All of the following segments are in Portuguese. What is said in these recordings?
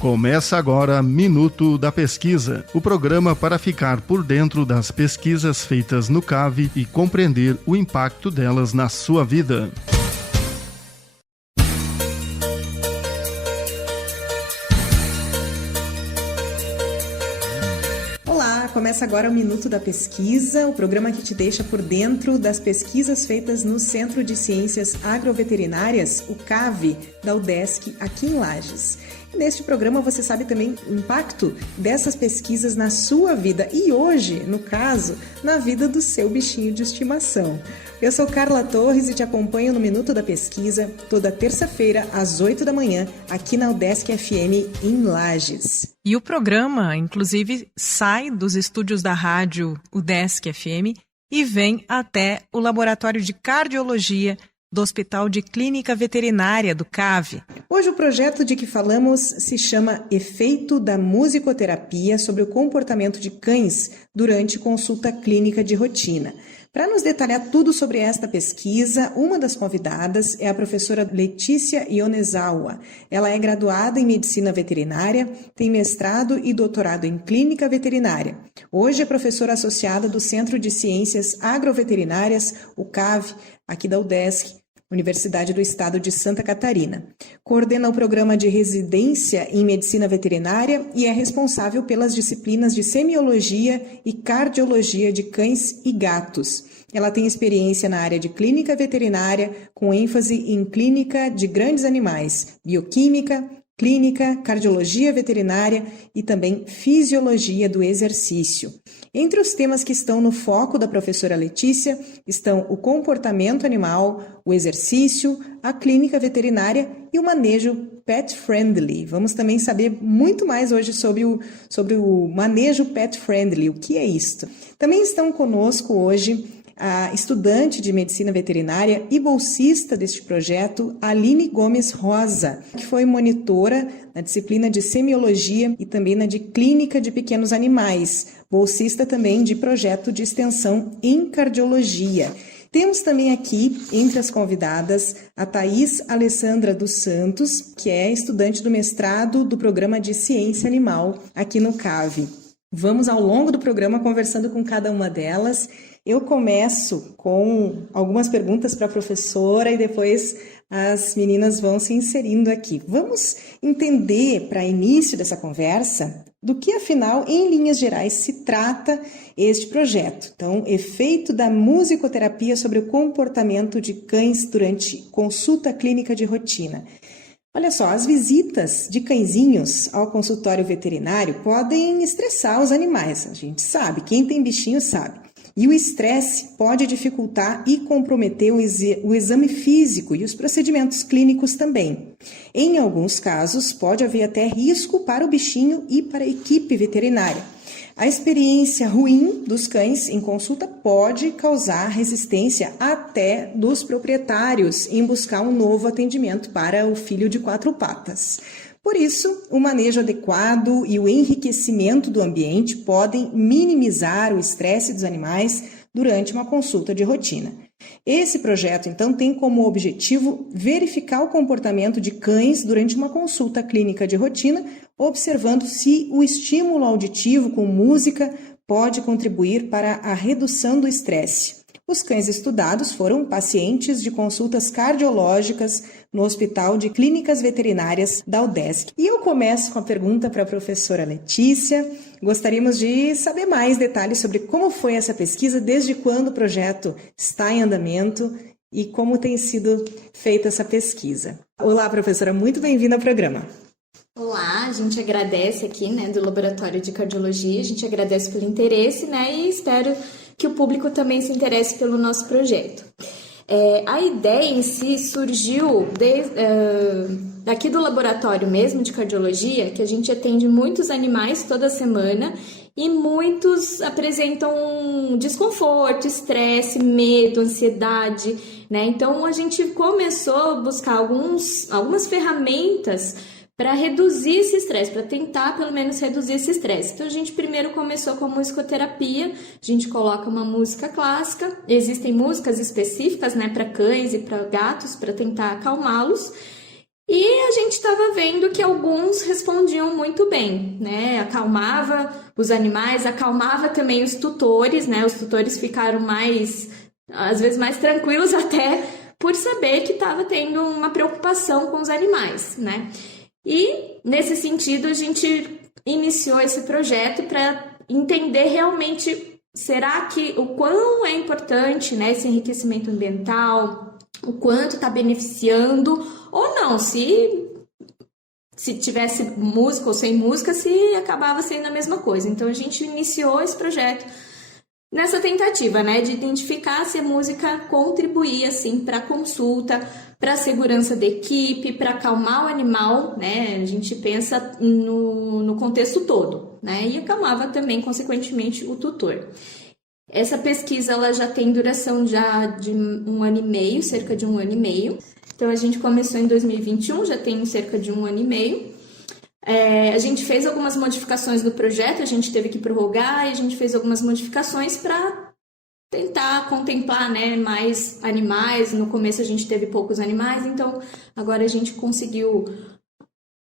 Começa agora Minuto da Pesquisa, o programa para ficar por dentro das pesquisas feitas no CAV e compreender o impacto delas na sua vida. Olá, começa agora o Minuto da Pesquisa, o programa que te deixa por dentro das pesquisas feitas no Centro de Ciências Agroveterinárias, o CAV, da UDESC, aqui em Lages. Neste programa você sabe também o impacto dessas pesquisas na sua vida e hoje, no caso, na vida do seu bichinho de estimação. Eu sou Carla Torres e te acompanho no Minuto da Pesquisa toda terça-feira às 8 da manhã aqui na UDESC FM em Lages. E o programa, inclusive, sai dos estúdios da rádio UDESC FM e vem até o Laboratório de Cardiologia do Hospital de Clínica Veterinária do CAV. Hoje o projeto de que falamos se chama Efeito da Musicoterapia sobre o comportamento de cães durante consulta clínica de rotina. Para nos detalhar tudo sobre esta pesquisa, uma das convidadas é a professora Letícia Ionezawa. Ela é graduada em Medicina Veterinária, tem mestrado e doutorado em Clínica Veterinária. Hoje é professora associada do Centro de Ciências Agroveterinárias, o CAV, aqui da UDESC, Universidade do Estado de Santa Catarina. Coordena o programa de residência em Medicina Veterinária e é responsável pelas disciplinas de Semiologia e Cardiologia de Cães e Gatos. Ela tem experiência na área de Clínica Veterinária, com ênfase em Clínica de Grandes Animais, Bioquímica, Clínica, Cardiologia Veterinária e também Fisiologia do Exercício. Entre os temas que estão no foco da professora Letícia estão o comportamento animal, o exercício, a clínica veterinária e o manejo pet-friendly. Vamos também saber muito mais hoje sobre o manejo pet-friendly, o que é isto. Também estão conosco hoje a estudante de Medicina Veterinária e bolsista deste projeto, Aline Gomes Rosa, que foi monitora na disciplina de Semiologia e também na de Clínica de Pequenos Animais, bolsista também de projeto de extensão em Cardiologia. Temos também aqui, entre as convidadas, a Thaís Alessandra dos Santos, que é estudante do mestrado do Programa de Ciência Animal aqui no CAV. Vamos, ao longo do programa, conversando com cada uma delas. Eu começo com algumas perguntas para a professora e depois as meninas vão se inserindo aqui. Vamos entender, para início dessa conversa, do que, afinal, em linhas gerais, se trata este projeto. Então, efeito da musicoterapia sobre o comportamento de cães durante consulta clínica de rotina. Olha só, as visitas de cãezinhos ao consultório veterinário podem estressar os animais, a gente sabe, quem tem bichinho sabe. E o estresse pode dificultar e comprometer o exame físico e os procedimentos clínicos também. Em alguns casos, pode haver até risco para o bichinho e para a equipe veterinária. A experiência ruim dos cães em consulta pode causar resistência até dos proprietários em buscar um novo atendimento para o filho de quatro patas. Por isso, o manejo adequado e o enriquecimento do ambiente podem minimizar o estresse dos animais durante uma consulta de rotina. Esse projeto, então, tem como objetivo verificar o comportamento de cães durante uma consulta clínica de rotina, observando se o estímulo auditivo com música pode contribuir para a redução do estresse. Os cães estudados foram pacientes de consultas cardiológicas no Hospital de Clínicas Veterinárias da UDESC. E eu começo com a pergunta para a professora Letícia. Gostaríamos de saber mais detalhes sobre como foi essa pesquisa, desde quando o projeto está em andamento e como tem sido feita essa pesquisa. Olá, professora, muito bem-vinda ao programa. Olá, a gente agradece aqui, do Laboratório de Cardiologia, a gente agradece pelo interesse, e espero que o público também se interesse pelo nosso projeto. A ideia em si surgiu daqui do laboratório mesmo de cardiologia, que a gente atende muitos animais toda semana e muitos apresentam desconforto, estresse, medo, ansiedade, Então a gente começou a buscar algumas ferramentas para reduzir esse estresse, para tentar pelo menos reduzir esse estresse. Então a gente primeiro começou com a musicoterapia, a gente coloca uma música clássica, existem músicas específicas, para cães e para gatos, para tentar acalmá-los. E a gente estava vendo que alguns respondiam muito bem, né? Acalmava os animais, acalmava também os tutores, né? Os tutores ficaram às vezes mais tranquilos até por saber que estava tendo uma preocupação com os animais, né? E nesse sentido a gente iniciou esse projeto para entender realmente, será que o quão é importante, né, esse enriquecimento ambiental, o quanto está beneficiando ou não, se tivesse música ou sem música, se acabava sendo a mesma coisa. Então a gente iniciou esse projeto nessa tentativa, né, de identificar se a música contribuía assim para a consulta, para a segurança da equipe, para acalmar o animal, né? A gente pensa no contexto todo, né? E acalmava também, consequentemente, o tutor. Essa pesquisa ela já tem duração já de 1 ano e meio, cerca de 1 ano e meio. Então a gente começou em 2021, já tem cerca de 1 ano e meio. A gente fez algumas modificações no projeto, a gente teve que prorrogar e a gente fez algumas modificações para tentar contemplar, né, mais animais. No começo a gente teve poucos animais, então agora a gente conseguiu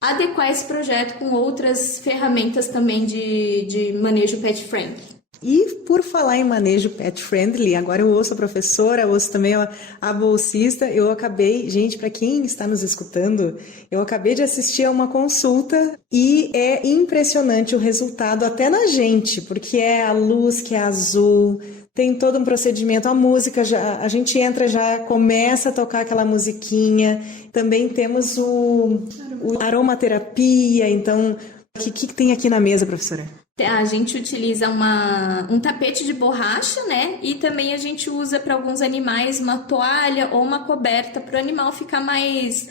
adequar esse projeto com outras ferramentas também de manejo pet friendly. E por falar em manejo pet friendly, agora eu ouço a professora, ouço também a bolsista. Eu acabei, gente, para quem está nos escutando, eu acabei de assistir a uma consulta e é impressionante o resultado até na gente, porque é a luz que é azul, tem todo um procedimento, a música, a gente entra, já começa a tocar aquela musiquinha. Também temos o aromaterapia. Então, o que tem aqui na mesa, professora? A gente utiliza um tapete de borracha, né? E também a gente usa para alguns animais uma toalha ou uma coberta para o animal ficar mais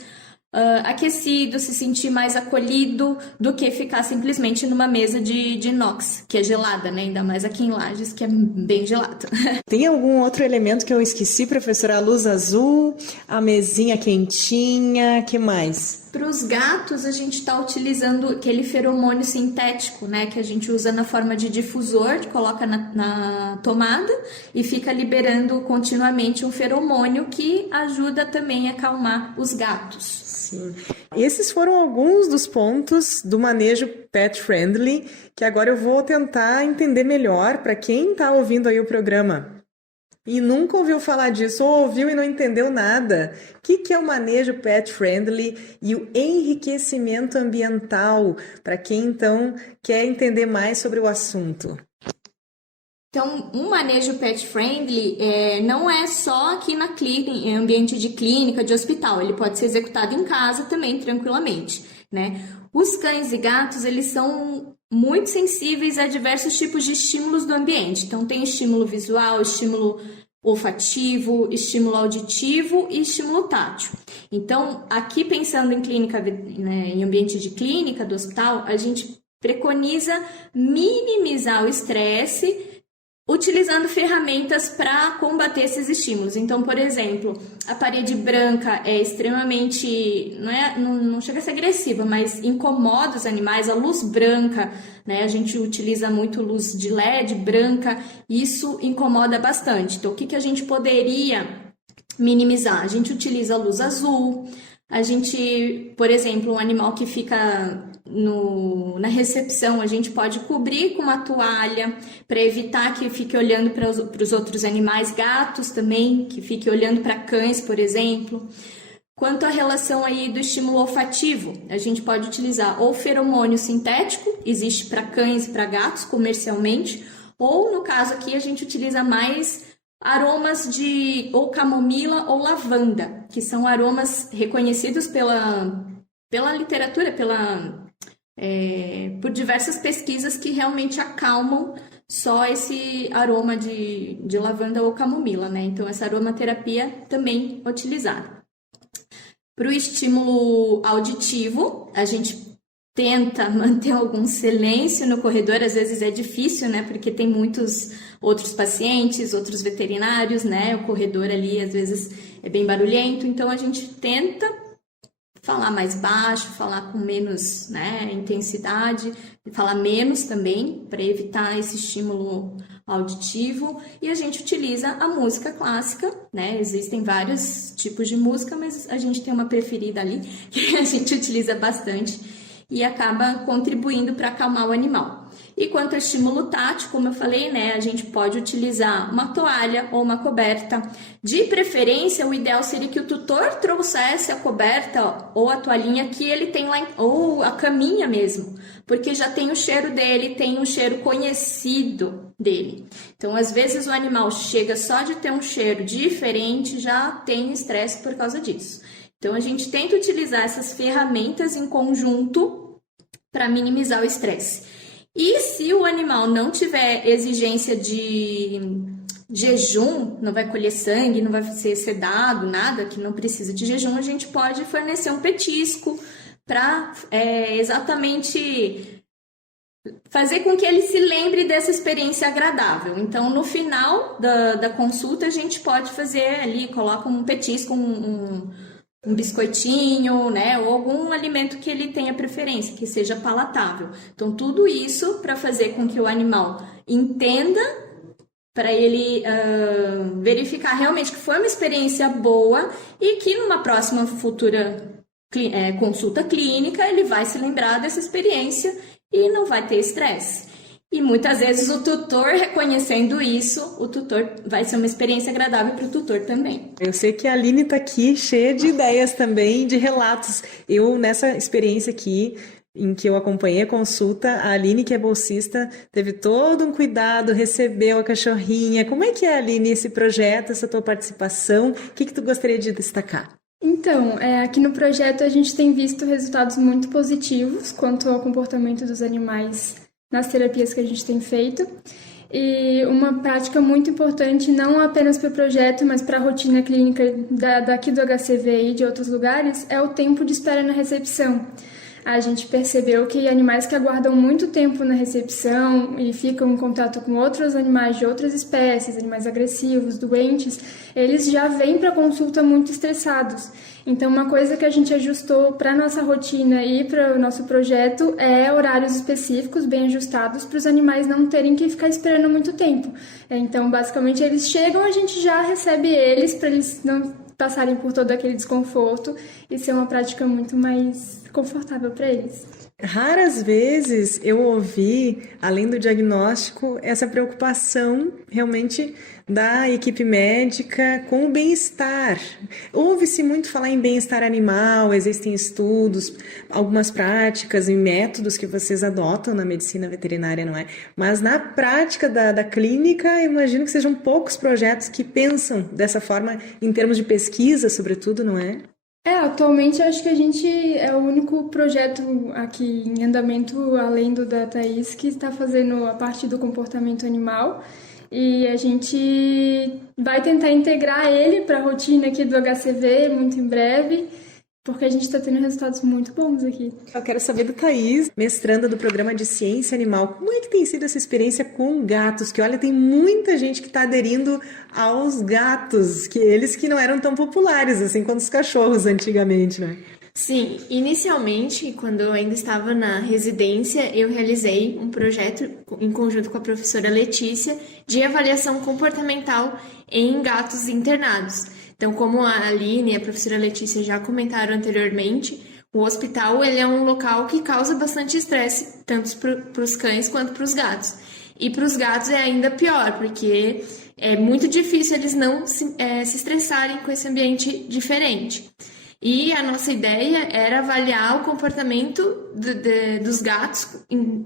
aquecido, se sentir mais acolhido do que ficar simplesmente numa mesa de inox, que é gelada, né? Ainda mais aqui em Lages, que é bem gelado. Tem algum outro elemento que eu esqueci, professora? A luz azul, a mesinha quentinha, que mais? Para os gatos, a gente está utilizando aquele feromônio sintético, né, que a gente usa na forma de difusor, que coloca na tomada e fica liberando continuamente um feromônio que ajuda também a acalmar os gatos. Sim. Esses foram alguns dos pontos do manejo pet friendly que agora eu vou tentar entender melhor para quem está ouvindo aí o programa e nunca ouviu falar disso, ou ouviu e não entendeu nada. O que é o manejo pet friendly e o enriquecimento ambiental, para quem então quer entender mais sobre o assunto? Então, um manejo pet friendly não é só aqui na clínica, em ambiente de clínica, de hospital, ele pode ser executado em casa também, tranquilamente, né? Os cães e gatos, eles são muito sensíveis a diversos tipos de estímulos do ambiente. Então, tem estímulo visual, estímulo olfativo, estímulo auditivo e estímulo tátil. Então, aqui pensando em clínica, né, em ambiente de clínica do hospital, a gente preconiza minimizar o estresse utilizando ferramentas para combater esses estímulos. Então, por exemplo, a parede branca é extremamente, não chega a ser agressiva, mas incomoda os animais. A luz branca, né, a gente utiliza muito luz de LED branca, isso incomoda bastante. Então, o que a gente poderia minimizar? A gente utiliza a luz azul. A gente, por exemplo, um animal que fica na recepção, a gente pode cobrir com uma toalha para evitar que fique olhando para os outros animais, gatos também, que fique olhando para cães, por exemplo. Quanto à relação aí do estímulo olfativo, a gente pode utilizar ou feromônio sintético, existe para cães e para gatos comercialmente, ou no caso aqui a gente utiliza mais aromas de ou camomila ou lavanda, que são aromas reconhecidos pela literatura, por diversas pesquisas que realmente acalmam só esse aroma de lavanda ou camomila, né? Então, essa aromaterapia também é utilizada. Para o estímulo auditivo, a gente tenta manter algum silêncio no corredor, às vezes é difícil, né? Porque tem muitos outros pacientes, outros veterinários, né? O corredor ali, às vezes, é bem barulhento, então a gente tenta falar mais baixo, falar com menos, né, intensidade, falar menos também, para evitar esse estímulo auditivo, e a gente utiliza a música clássica, né? Existem vários tipos de música, mas a gente tem uma preferida ali que a gente utiliza bastante e acaba contribuindo para acalmar o animal. E quanto ao estímulo tátil, como eu falei, né, a gente pode utilizar uma toalha ou uma coberta. De preferência, o ideal seria que o tutor trouxesse a coberta ou a toalhinha que ele tem lá, ou a caminha mesmo, porque já tem o cheiro dele, tem um cheiro conhecido dele. Então, às vezes o animal chega só de ter um cheiro diferente, já tem estresse por causa disso. Então, a gente tenta utilizar essas ferramentas em conjunto para minimizar o estresse. E se o animal não tiver exigência de jejum, não vai colher sangue, não vai ser sedado, nada que não precisa de jejum, a gente pode fornecer um petisco para exatamente fazer com que ele se lembre dessa experiência agradável. Então, no final da consulta, a gente pode fazer ali, coloca um petisco, um biscoitinho, né, ou algum alimento que ele tenha preferência, que seja palatável. Então, tudo isso para fazer com que o animal entenda, para ele verificar realmente que foi uma experiência boa e que numa próxima futura consulta clínica ele vai se lembrar dessa experiência e não vai ter estresse. E muitas vezes o tutor reconhecendo isso, o tutor vai ser uma experiência agradável para o tutor também. Eu sei que a Aline está aqui cheia de ideias também, de relatos. Eu, nessa experiência aqui, em que eu acompanhei a consulta, a Aline, que é bolsista, teve todo um cuidado, recebeu a cachorrinha. Como é que é, Aline, esse projeto, essa tua participação? O que tu gostaria de destacar? Então, aqui no projeto a gente tem visto resultados muito positivos quanto ao comportamento dos animais nas terapias que a gente tem feito. E uma prática muito importante, não apenas para o projeto, mas para a rotina clínica daqui do HCV e de outros lugares, é o tempo de espera na recepção. A gente percebeu que animais que aguardam muito tempo na recepção e ficam em contato com outros animais de outras espécies, animais agressivos, doentes, eles já vêm para a consulta muito estressados. Então, uma coisa que a gente ajustou para a nossa rotina e para o nosso projeto é horários específicos, bem ajustados, para os animais não terem que ficar esperando muito tempo. Então, basicamente, eles chegam, a gente já recebe eles, para eles não passarem por todo aquele desconforto e ser uma prática muito mais confortável para eles. Raras vezes eu ouvi, além do diagnóstico, essa preocupação realmente da equipe médica com o bem-estar. Ouve-se muito falar em bem-estar animal, existem estudos, algumas práticas e métodos que vocês adotam na medicina veterinária, não é? Mas na prática da clínica, imagino que sejam poucos projetos que pensam dessa forma em termos de pesquisa, sobretudo, não é? Atualmente acho que a gente é o único projeto aqui em andamento, além do da Thaís, que está fazendo a parte do comportamento animal. E a gente vai tentar integrar ele para a rotina aqui do HCV muito em breve, porque a gente está tendo resultados muito bons aqui. Eu quero saber do Thaís, mestranda do programa de Ciência Animal. Como é que tem sido essa experiência com gatos? Que olha, tem muita gente que está aderindo aos gatos, que eles que não eram tão populares assim quanto os cachorros antigamente, né? Sim, inicialmente, quando eu ainda estava na residência, eu realizei um projeto em conjunto com a professora Letícia de avaliação comportamental em gatos internados. Então, como a Aline e a professora Letícia já comentaram anteriormente, o hospital ele é um local que causa bastante estresse, tanto para os cães quanto para os gatos. E para os gatos é ainda pior, porque é muito difícil eles não se estressarem com esse ambiente diferente. E a nossa ideia era avaliar o comportamento dos gatos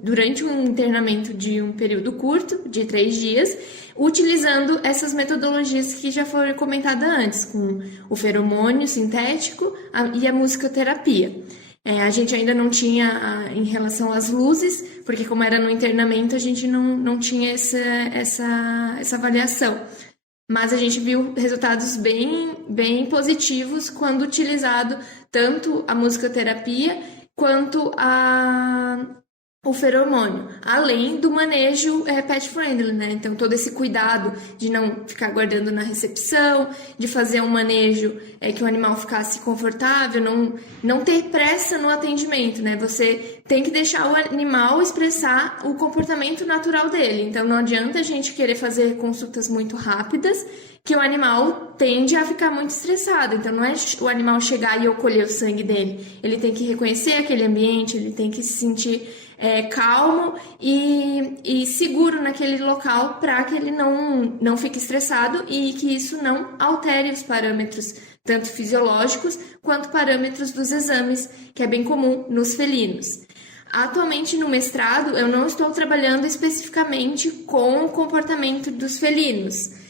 durante um internamento de um período curto, de 3 dias, utilizando essas metodologias que já foram comentadas antes, com o feromônio sintético e a musicoterapia. A gente ainda não tinha em relação às luzes, porque como era no internamento, a gente não tinha essa avaliação. Mas a gente viu resultados bem positivos quando utilizado tanto a musicoterapia quanto a o feromônio, além do manejo pet friendly, né? Então todo esse cuidado de não ficar guardando na recepção, de fazer um manejo que o animal ficasse confortável, não ter pressa no atendimento, né? Você tem que deixar o animal expressar o comportamento natural dele. Então não adianta a gente querer fazer consultas muito rápidas, que o animal tende a ficar muito estressado. Então não é o animal chegar e eu colher o sangue dele. Ele tem que reconhecer aquele ambiente, ele tem que se sentir calmo e seguro naquele local para que ele não fique estressado e que isso não altere os parâmetros, tanto fisiológicos quanto parâmetros dos exames, que é bem comum nos felinos. Atualmente, no mestrado, eu não estou trabalhando especificamente com o comportamento dos felinos.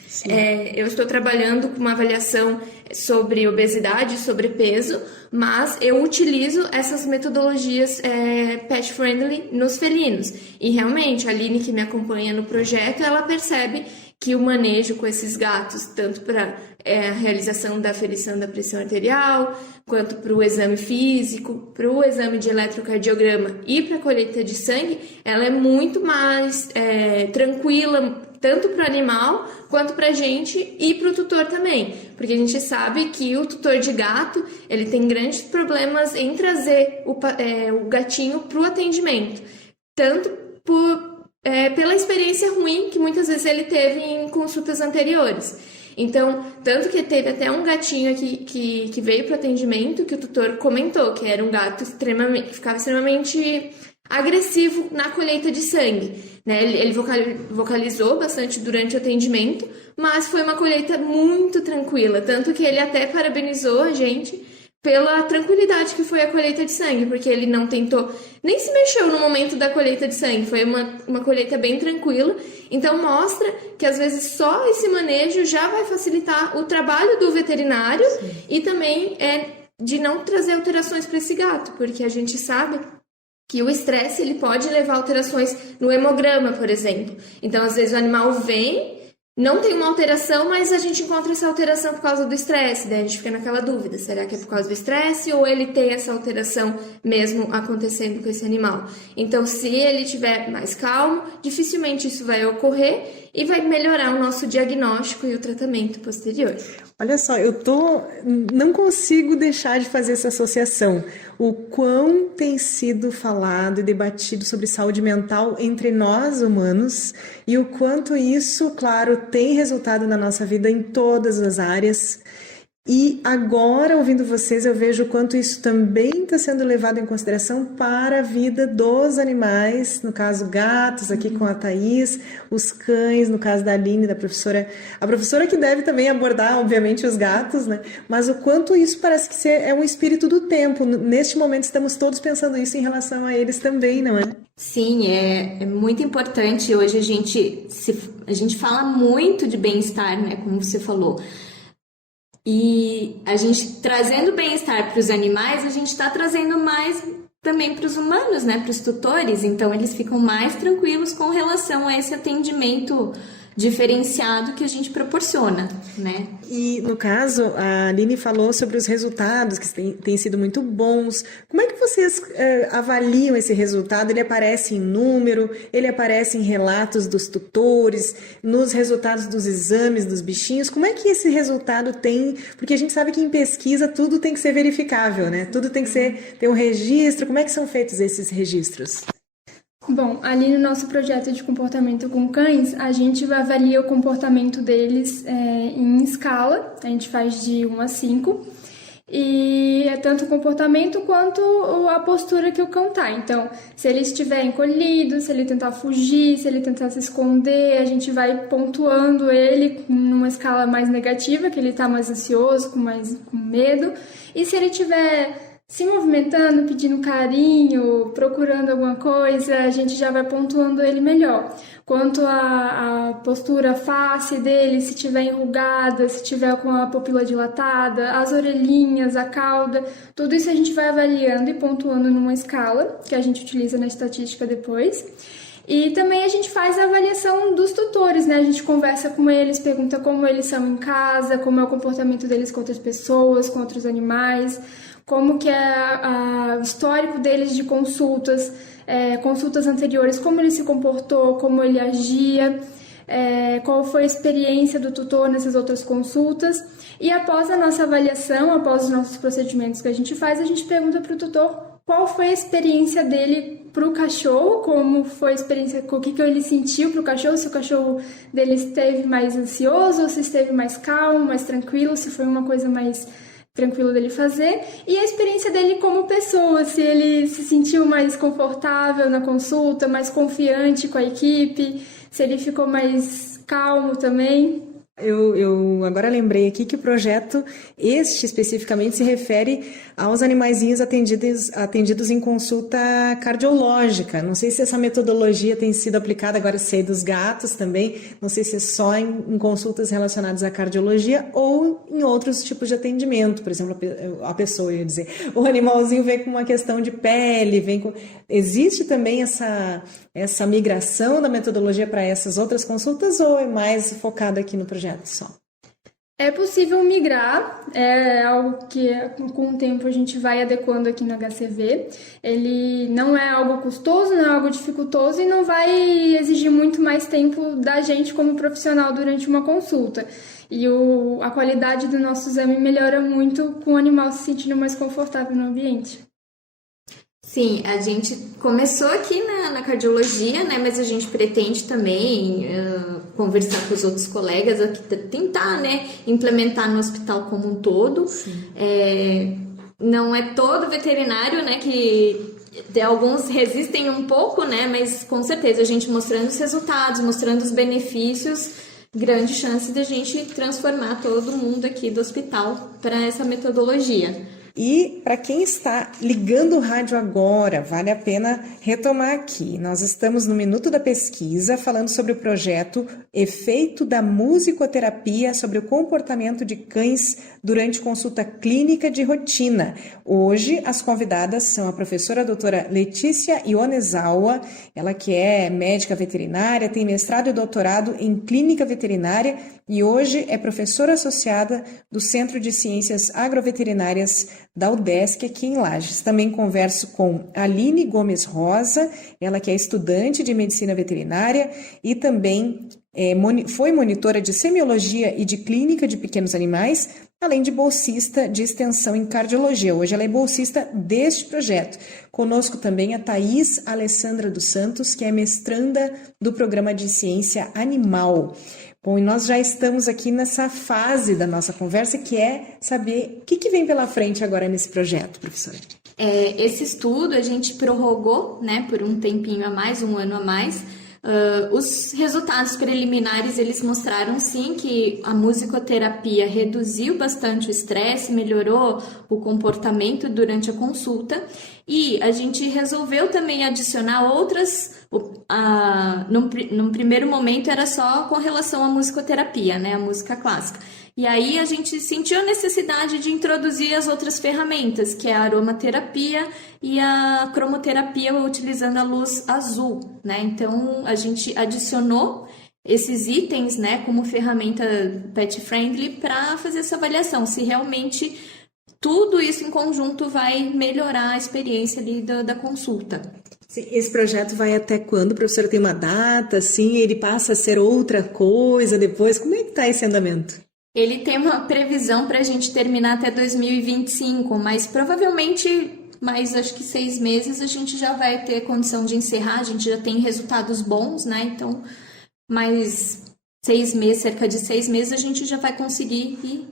Eu estou trabalhando com uma avaliação sobre obesidade e sobrepeso, mas eu utilizo essas metodologias pet friendly nos felinos. E realmente, a Aline, que me acompanha no projeto, ela percebe que o manejo com esses gatos, tanto para a realização da aferição da pressão arterial, quanto para o exame físico, para o exame de eletrocardiograma e para a colheita de sangue, ela é muito mais tranquila, tanto para o animal quanto para a gente e para o tutor também, porque a gente sabe que o tutor de gato ele tem grandes problemas em trazer o gatinho para o atendimento, tanto pela experiência ruim que muitas vezes ele teve em consultas anteriores. Então, tanto que teve até um gatinho aqui que veio para o atendimento que o tutor comentou que era um gato que ficava extremamente agressivo na colheita de sangue. Né? Ele vocalizou bastante durante o atendimento, mas foi uma colheita muito tranquila, tanto que ele até parabenizou a gente pela tranquilidade que foi a colheita de sangue, porque ele não tentou, nem se mexeu no momento da colheita de sangue, foi uma colheita bem tranquila. Então mostra que às vezes só esse manejo já vai facilitar o trabalho do veterinário. Sim. E também de não trazer alterações para esse gato, porque a gente sabe que o estresse ele pode levar a alterações no hemograma, por exemplo. Então, às vezes, o animal vem, não tem uma alteração, mas a gente encontra essa alteração por causa do estresse. Daí a gente fica naquela dúvida, será que é por causa do estresse ou ele tem essa alteração mesmo acontecendo com esse animal? Então, se ele estiver mais calmo, dificilmente isso vai ocorrer e vai melhorar o nosso diagnóstico e o tratamento posterior. Olha só, não consigo deixar de fazer essa associação. O quão tem sido falado e debatido sobre saúde mental entre nós humanos e o quanto isso, claro, tem resultado na nossa vida em todas as áreas. E agora, ouvindo vocês, eu vejo o quanto isso também está sendo levado em consideração para a vida dos animais, no caso gatos, aqui com a Thaís, os cães, no caso da Aline, da professora. A professora que deve também abordar, obviamente, os gatos, né? Mas o quanto isso parece que é um espírito do tempo. Neste momento estamos todos pensando isso em relação a eles também, não é? Sim, é muito importante. Hoje a gente fala muito de bem-estar, né? Como você falou. E a gente trazendo bem-estar para os animais, a gente está trazendo mais também para os humanos, né? Para os tutores. Então, eles ficam mais tranquilos com relação a esse atendimento diferenciado que a gente proporciona, né? E, no caso, a Aline falou sobre os resultados que têm sido muito bons. Como é que vocês avaliam esse resultado? Ele aparece em número, ele aparece em relatos dos tutores, nos resultados dos exames dos bichinhos. Como é que esse resultado tem? Porque a gente sabe que em pesquisa tudo tem que ser verificável, né? Tudo tem que ter um registro. Como é que são feitos esses registros? Bom, ali no nosso projeto de comportamento com cães, a gente avalia o comportamento deles em escala, a gente faz de 1 a 5, e é tanto o comportamento quanto a postura que o cão tá. Então, se ele estiver encolhido, se ele tentar fugir, se ele tentar se esconder, a gente vai pontuando ele numa escala mais negativa, que ele tá mais ansioso, com medo, e se ele tiver se movimentando, pedindo carinho, procurando alguma coisa, a gente já vai pontuando ele melhor. Quanto à postura face dele, se tiver enrugada, se tiver com a pupila dilatada, as orelhinhas, a cauda, tudo isso a gente vai avaliando e pontuando numa escala, que a gente utiliza na estatística depois. E também a gente faz a avaliação dos tutores, né? A gente conversa com eles, pergunta como eles são em casa, como é o comportamento deles com outras pessoas, com outros animais, como que é o histórico deles de consultas, consultas anteriores, como ele se comportou, como ele agia, qual foi a experiência do tutor nessas outras consultas. E após a nossa avaliação, após os nossos procedimentos que a gente faz, a gente pergunta para o tutor qual foi a experiência dele para o cachorro, como foi a experiência, o que ele sentiu para o cachorro, se o cachorro dele esteve mais ansioso, ou se esteve mais calmo, mais tranquilo, se foi uma coisa mais tranquilo dele fazer, e a experiência dele como pessoa, se ele se sentiu mais confortável na consulta, mais confiante com a equipe, se ele ficou mais calmo também. Eu agora lembrei aqui que o projeto, este especificamente, se refere aos animaizinhos atendidos em consulta cardiológica. Não sei se essa metodologia tem sido aplicada, agora sei dos gatos também, não sei se é só em consultas relacionadas à cardiologia ou em outros tipos de atendimento. Por exemplo, a pessoa, eu ia dizer, o animalzinho vem com uma questão de pele, existe também essa migração da metodologia para essas outras consultas ou é mais focada aqui no projeto só? É possível migrar, é algo que com o tempo a gente vai adequando aqui no HCV. Ele não é algo custoso, não é algo dificultoso e não vai exigir muito mais tempo da gente como profissional durante uma consulta. E a qualidade do nosso exame melhora muito com o animal se sentindo mais confortável no ambiente. Sim, a gente começou aqui na cardiologia, né? Mas a gente pretende também conversar com os outros colegas, aqui, tentar, né, implementar no hospital como um todo. Não é todo veterinário, né, que alguns resistem um pouco, né? Mas com certeza a gente mostrando os resultados, mostrando os benefícios, grande chance de a gente transformar todo mundo aqui do hospital para essa metodologia. E para quem está ligando o rádio agora, vale a pena retomar aqui. Nós estamos no Minuto da Pesquisa falando sobre o projeto Efeito da Musicoterapia sobre o comportamento de cães durante consulta clínica de rotina. Hoje as convidadas são a professora doutora Letícia Ionezawa, ela que é médica veterinária, tem mestrado e doutorado em clínica veterinária e hoje é professora associada do Centro de Ciências Agroveterinárias da UDESC aqui em Lages. Também converso com Aline Gomes Rosa, ela que é estudante de medicina veterinária e também foi monitora de semiologia e de clínica de pequenos animais, além de bolsista de extensão em cardiologia. Hoje ela é bolsista deste projeto. Conosco também a Thaís Alessandra dos Santos, que é mestranda do programa de ciência animal. Bom, e nós já estamos aqui nessa fase da nossa conversa, que é saber o que vem pela frente agora nesse projeto, professora. Esse estudo a gente prorrogou, né, por um tempinho a mais, um ano a mais. Os resultados preliminares, eles mostraram sim que a musicoterapia reduziu bastante o estresse, melhorou o comportamento durante a consulta e a gente resolveu também adicionar outras, num primeiro momento era só com relação à musicoterapia, né, a música clássica. E aí a gente sentiu a necessidade de introduzir as outras ferramentas, que é a aromaterapia e a cromoterapia utilizando a luz azul, né? Então a gente adicionou esses itens, né, como ferramenta pet friendly para fazer essa avaliação, se realmente tudo isso em conjunto vai melhorar a experiência ali da consulta. Esse projeto vai até quando, professora? Tem uma data, assim, ele passa a ser outra coisa depois? Como é que está esse andamento? Ele tem uma previsão para a gente terminar até 2025, mas provavelmente mais acho que 6 meses a gente já vai ter condição de encerrar, a gente já tem resultados bons, né? Então, mais 6 meses, cerca de 6 meses, a gente já vai conseguir e,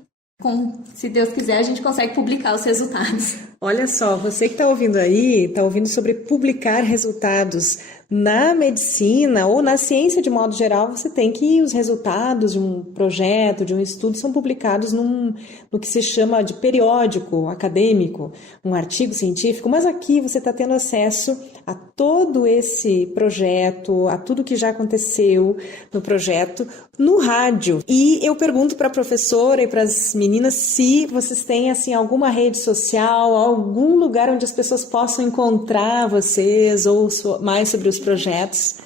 se Deus quiser, a gente consegue publicar os resultados. Olha só, você que está ouvindo aí, está ouvindo sobre publicar resultados. Na medicina ou na ciência de modo geral, você tem que os resultados de um projeto, de um estudo, são publicados no que se chama de periódico acadêmico, um artigo científico, mas aqui você está tendo acesso a todo esse projeto, a tudo que já aconteceu no projeto, no rádio. E eu pergunto para a professora e para as meninas se vocês têm assim, alguma rede social, algum lugar onde as pessoas possam encontrar vocês ou mais sobre os projetos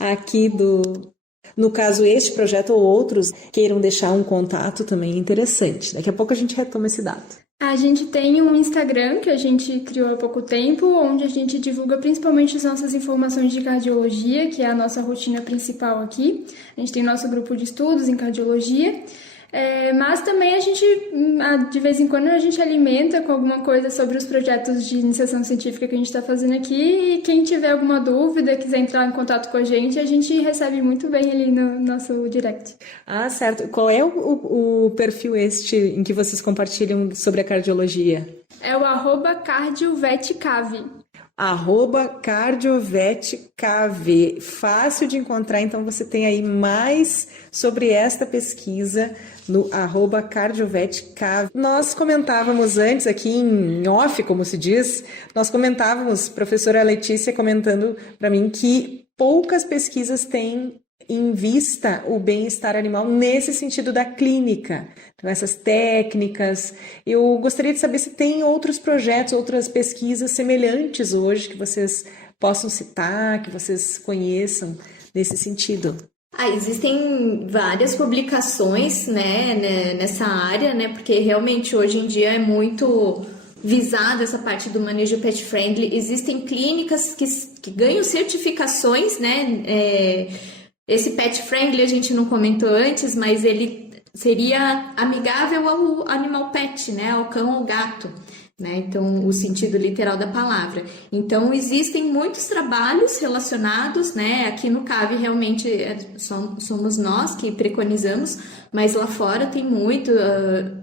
aqui no caso este projeto ou outros, queiram deixar um contato também interessante. Daqui a pouco a gente retoma esse dado. A gente tem um Instagram que a gente criou há pouco tempo, onde a gente divulga principalmente as nossas informações de cardiologia, que é a nossa rotina principal aqui. A gente tem nosso grupo de estudos em cardiologia, mas também a gente, de vez em quando, a gente alimenta com alguma coisa sobre os projetos de iniciação científica que a gente está fazendo aqui, e quem tiver alguma dúvida, quiser entrar em contato com a gente recebe muito bem ali no nosso direct. Ah, certo. Qual é o perfil em que vocês compartilham sobre a cardiologia? É o @cardiovetcave. @cardiovetcave. Fácil de encontrar, então você tem aí mais sobre esta pesquisa no @cardiovetcave. Nós comentávamos antes aqui em off, como se diz, professora Letícia comentando para mim que poucas pesquisas têm em vista o bem-estar animal nesse sentido da clínica, então essas técnicas. Eu gostaria de saber se tem outros projetos, outras pesquisas semelhantes hoje que vocês possam citar, que vocês conheçam nesse sentido. Existem várias publicações, né, nessa área, né, porque realmente hoje em dia é muito visada essa parte do manejo pet friendly. Existem clínicas que ganham certificações, né, esse pet friendly a gente não comentou antes, mas ele seria amigável ao animal pet, né, ao cão ou gato, né, então o sentido literal da palavra. Então existem muitos trabalhos relacionados, né, aqui no CAV realmente somos nós que preconizamos, mas lá fora tem muito,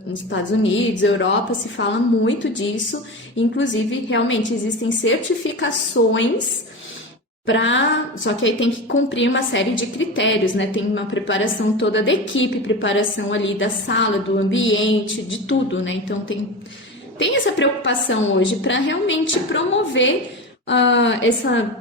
nos Estados Unidos, Europa, se fala muito disso, inclusive realmente existem certificações só que aí tem que cumprir uma série de critérios, né? Tem uma preparação toda da equipe, preparação ali da sala, do ambiente, de tudo, né? Então tem essa preocupação hoje para realmente promover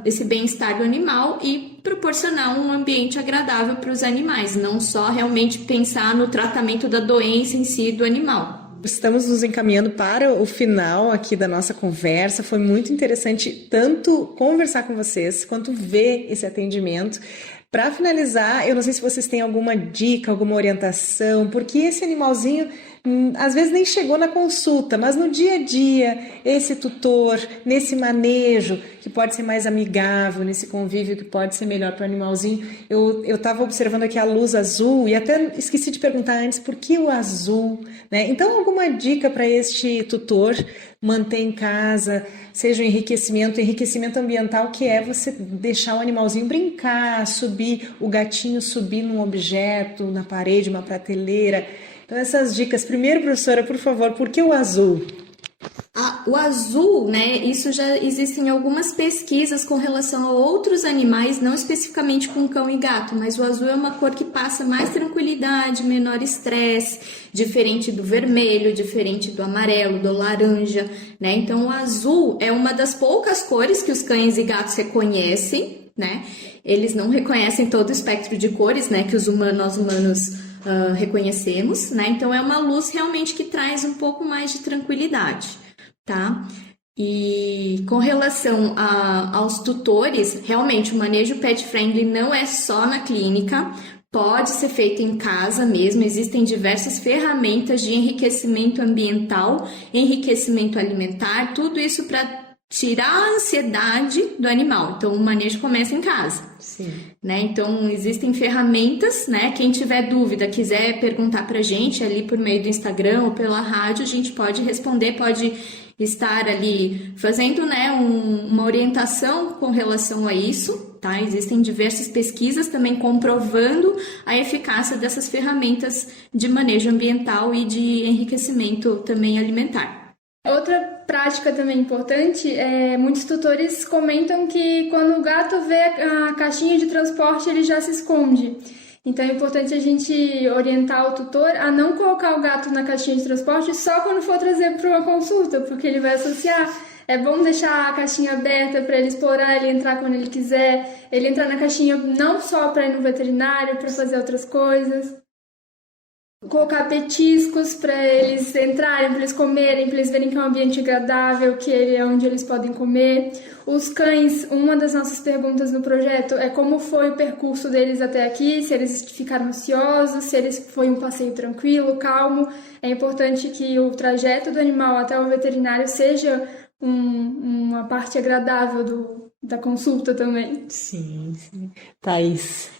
esse bem-estar do animal e proporcionar um ambiente agradável para os animais, não só realmente pensar no tratamento da doença em si do animal. Estamos nos encaminhando para o final aqui da nossa conversa. Foi muito interessante tanto conversar com vocês quanto ver esse atendimento. Para finalizar, eu não sei se vocês têm alguma dica, alguma orientação, porque esse animalzinho às vezes nem chegou na consulta, mas no dia a dia, esse tutor, nesse manejo que pode ser mais amigável, nesse convívio que pode ser melhor para o animalzinho. Eu estava observando aqui a luz azul e até esqueci de perguntar antes por que o azul, né? Então, alguma dica para este tutor manter em casa, seja o enriquecimento ambiental, que é você deixar o animalzinho brincar, o gatinho subir num objeto, na parede, uma prateleira. Então, essas dicas. Primeiro, professora, por favor, por que o azul? O azul, né, isso já existem algumas pesquisas com relação a outros animais, não especificamente com cão e gato, mas o azul é uma cor que passa mais tranquilidade, menor estresse, diferente do vermelho, diferente do amarelo, do laranja, né? Então, o azul é uma das poucas cores que os cães e gatos reconhecem, né? Eles não reconhecem todo o espectro de cores, né, que nós humanos reconhecemos, né? Então é uma luz realmente que traz um pouco mais de tranquilidade, tá? E com relação aos tutores, realmente o manejo pet friendly não é só na clínica, pode ser feito em casa mesmo. Existem diversas ferramentas de enriquecimento ambiental, enriquecimento alimentar, tudo isso para tirar a ansiedade do animal. Então, o manejo começa em casa. Sim. Né? Então, existem ferramentas, né? Quem tiver dúvida, quiser perguntar pra gente ali por meio do Instagram ou pela rádio, a gente pode responder, pode estar ali fazendo, né, uma orientação com relação a isso, tá? Existem diversas pesquisas também comprovando a eficácia dessas ferramentas de manejo ambiental e de enriquecimento também alimentar. Outra prática também importante muitos tutores comentam que quando o gato vê a caixinha de transporte, ele já se esconde. Então é importante a gente orientar o tutor a não colocar o gato na caixinha de transporte só quando for trazer para uma consulta, porque ele vai associar. É bom deixar a caixinha aberta para ele explorar, ele entrar quando ele quiser, ele entrar na caixinha não só para ir no veterinário, para fazer outras coisas. colocar petiscos para eles entrarem, para eles comerem, para eles verem que é um ambiente agradável, que é onde eles podem comer. Os cães, uma das nossas perguntas no projeto é como foi o percurso deles até aqui, se eles ficaram ansiosos, se eles foi um passeio tranquilo, calmo. É importante que o trajeto do animal até o veterinário seja uma parte agradável da consulta também. Sim. Thaís?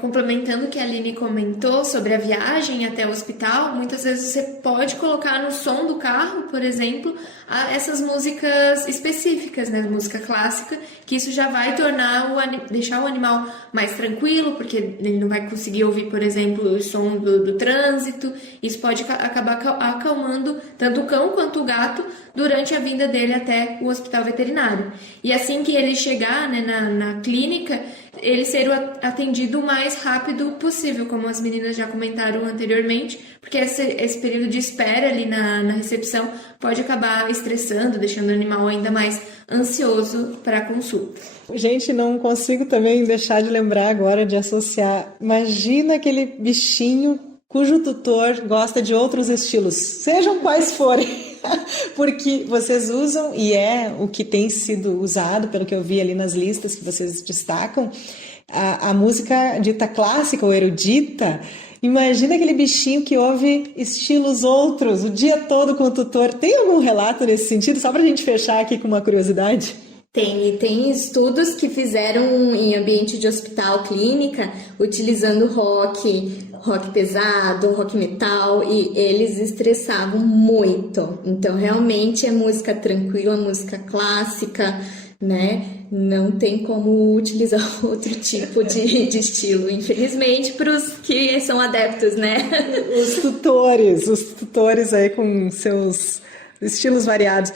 Complementando o que a Aline comentou sobre a viagem até o hospital, muitas vezes você pode colocar no som do carro, por exemplo, essas músicas específicas, né, música clássica, que isso já vai deixar o animal mais tranquilo, porque ele não vai conseguir ouvir, por exemplo, o som do trânsito. Isso pode acabar acalmando tanto o cão quanto o gato durante a vinda dele até o hospital veterinário. E assim que ele chegar, né, na clínica, ele ser atendido o mais rápido possível, como as meninas já comentaram anteriormente, porque esse período de espera ali na recepção pode acabar estressando, deixando o animal ainda mais ansioso para a consulta. Gente, não consigo também deixar de lembrar agora de associar. Imagina aquele bichinho cujo tutor gosta de outros estilos, sejam quais forem. Porque vocês usam, e é o que tem sido usado, pelo que eu vi ali nas listas que vocês destacam, a música dita clássica ou erudita. Imagina aquele bichinho que ouve estilos outros o dia todo com o tutor. Tem algum relato nesse sentido? Só para a gente fechar aqui com uma curiosidade. Tem estudos que fizeram em ambiente de hospital, clínica, utilizando rock pesado, rock metal, e eles estressavam muito. Então, realmente é música tranquila, música clássica, né? Não tem como utilizar outro tipo de estilo, infelizmente, para os que são adeptos, né? Os tutores aí com seus estilos variados.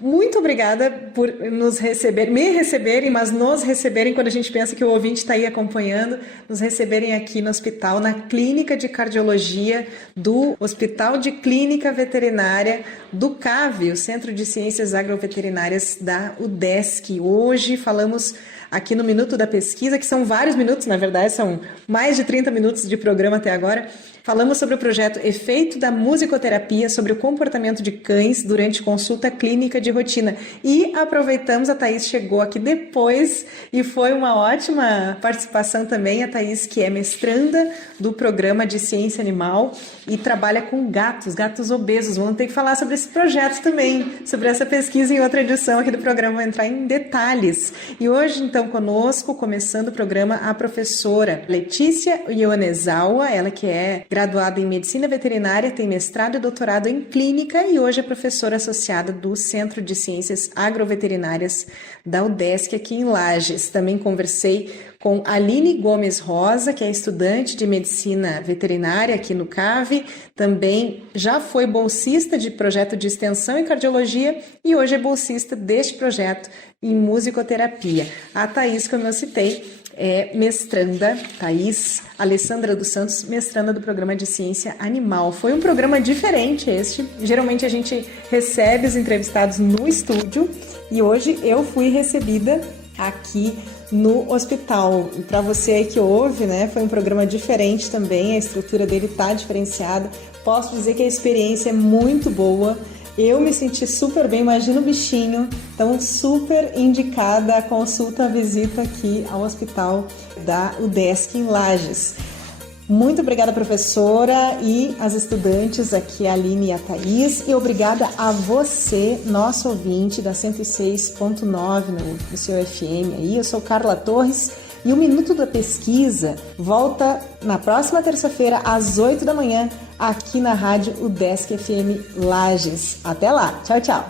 Muito obrigada por nos receberem, mas nos receberem quando a gente pensa que o ouvinte está aí acompanhando, nos receberem aqui no hospital, na Clínica de Cardiologia do Hospital de Clínica Veterinária do CAV, o Centro de Ciências Agroveterinárias da UDESC. Hoje falamos aqui no Minuto da Pesquisa, que são vários minutos, na verdade, são mais de 30 minutos de programa até agora. Falamos sobre o projeto Efeito da Musicoterapia sobre o comportamento de cães durante consulta clínica de rotina. E aproveitamos, a Thaís chegou aqui depois e foi uma ótima participação também. A Thaís, que é mestranda do programa de ciência animal e trabalha com gatos obesos. Vamos ter que falar sobre esse projeto também, sobre essa pesquisa em outra edição aqui do programa, vou entrar em detalhes. E hoje, então, conosco, começando o programa, a professora Letícia Ionezawa, ela que é graduada em Medicina Veterinária, tem mestrado e doutorado em Clínica e hoje é professora associada do Centro de Ciências Agroveterinárias da UDESC aqui em Lages. Também conversei com Aline Gomes Rosa, que é estudante de Medicina Veterinária aqui no CAV, também já foi bolsista de projeto de extensão em cardiologia e hoje é bolsista deste projeto em musicoterapia. A Thaís, como eu citei, é mestranda, Thaís Alessandra dos Santos, mestranda do programa de ciência animal. Foi um programa diferente este, geralmente a gente recebe os entrevistados no estúdio e hoje eu fui recebida aqui no hospital. E para você aí que ouve, né, foi um programa diferente também, a estrutura dele está diferenciada. Posso dizer que a experiência é muito boa. Eu me senti super bem, imagina o bichinho, então super indicada a consulta, a visita aqui ao hospital da UDESC em Lages. Muito obrigada, professora, e as estudantes aqui, a Aline e a Thaís, e obrigada a você, nosso ouvinte da 106.9 no seu FM aí. Eu sou Carla Torres e o Minuto da Pesquisa volta na próxima terça-feira às 8 da manhã aqui na rádio UDESC FM Lages. Até lá, tchau, tchau.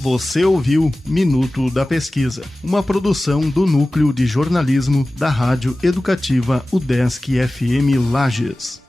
Você ouviu Minuto da Pesquisa, uma produção do Núcleo de Jornalismo da Rádio Educativa UDESC FM Lages.